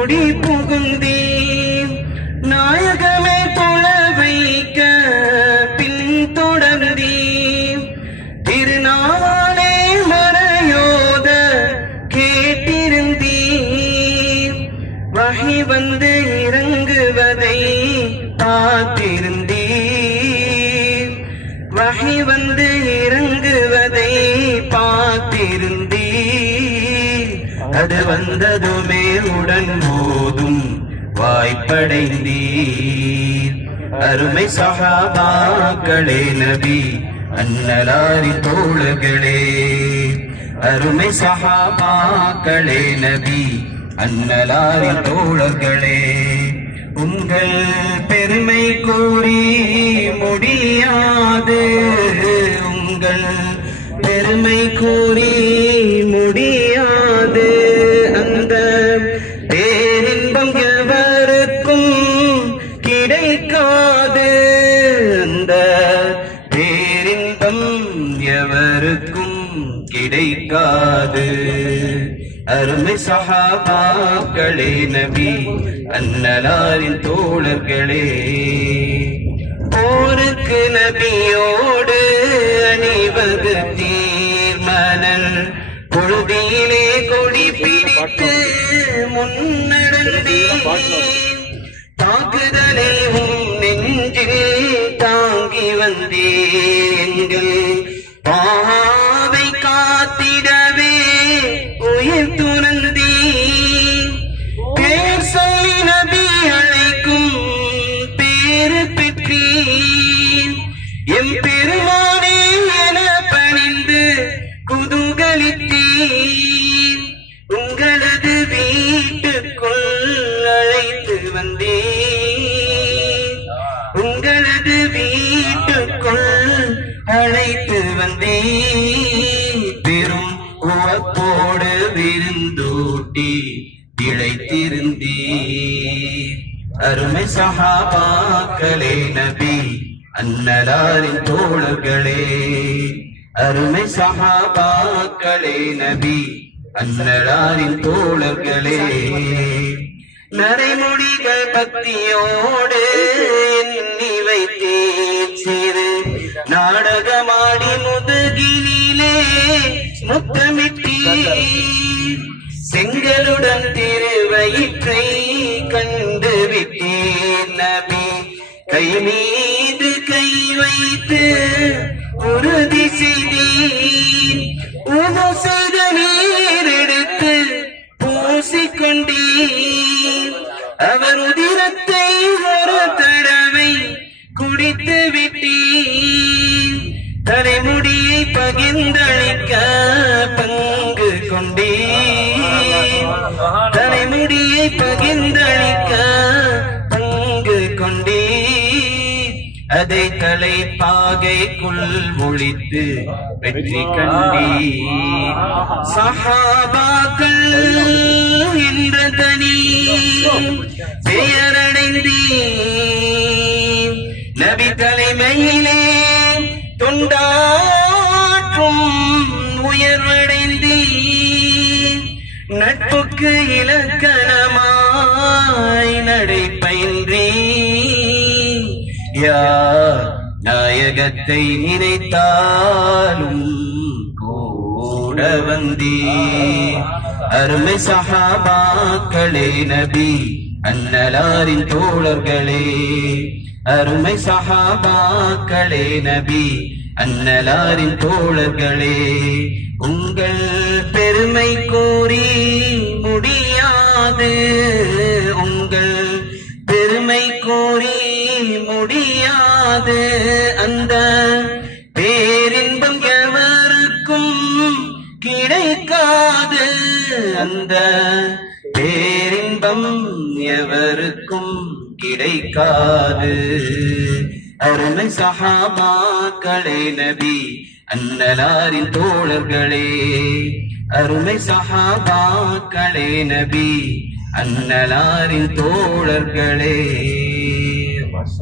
குடி புகுந்தே அது வந்ததுமே உடன் போதும். வாய்ப்படைந்தீர். அருமை சகாபாக்களே நபி அன்னலாரி தோழர்களே. அருமை சகாபாக்களே நபி அன்னலாரி தோழர்களே. உங்கள் பெருமை கூறி முடியாது. உங்கள் பெருமை கூறி முடியாது. கிடைக்காது அருமை சஹாபாக்களே நபி அன்னலாரின் தோழர்களே. போருக்கு நபியோடு அணிவது தீர்மனல் பொழுதியிலே கொடி பிடித்து முன்னடந்தேன் தாக்குதலை உன் நெஞ்சில் தாங்கி வந்தேங்கள் அழைத்து வந்தே பெரும் உவப்போடு விருந்தூட்டி இழைத்திருந்தே அருமை சகாபாக்களே நபி அன்னலாரின் தோழர்களே. அருமை சகாபாக்களே நபி அன்னலாரின் தோழர்களே. நரைமொழிகள் பக்தியோடு நாடகமாடி முதுகிலே முத்தமிட்டி செங்கலுடன் திருவயிற்றை கண்டு விட்டேன் நபி. கை மீது கை வைத்து உறுதி செய்தீர். செய்த நீர் எடுத்து பூசிக்கொண்டீர். அவர் உதிரத்தை ஒரு தடவை குடித்து விட்டீர். பகிர்ந்தளிக்க பங்கு கொண்டே தலைமுடியை பகிர்ந்தளிக்க பங்கு கொண்டே அதை தலை பாகைக்குள் ஒழித்து வெற்றி கண்டீர். சஹாபாக்கள் என்ற தனி பெயரடைந்தீர். நபி தலைமையை நட்புக்கு இலக்கணமாய் நடை பயின்றீர் யார் நாயகத்தை நினைத்தாலும் கூட வந்தி. அருமை சஹாபாக்களே நபி அன்னலாரின் தோழர்களே. அருமை சஹாபாக்களே நபி அன்னலாரின் தோழர்களே. உங்கள் பெருமை கூறி அந்த பேரின்பம் எவருக்கும் கிடைக்காது. அருமை சஹாபாக்களே நபி அன்னலாரின் தோழர்களே. அருமை சஹாபாக்களே நபி அன்னலாரின் தோழர்களே.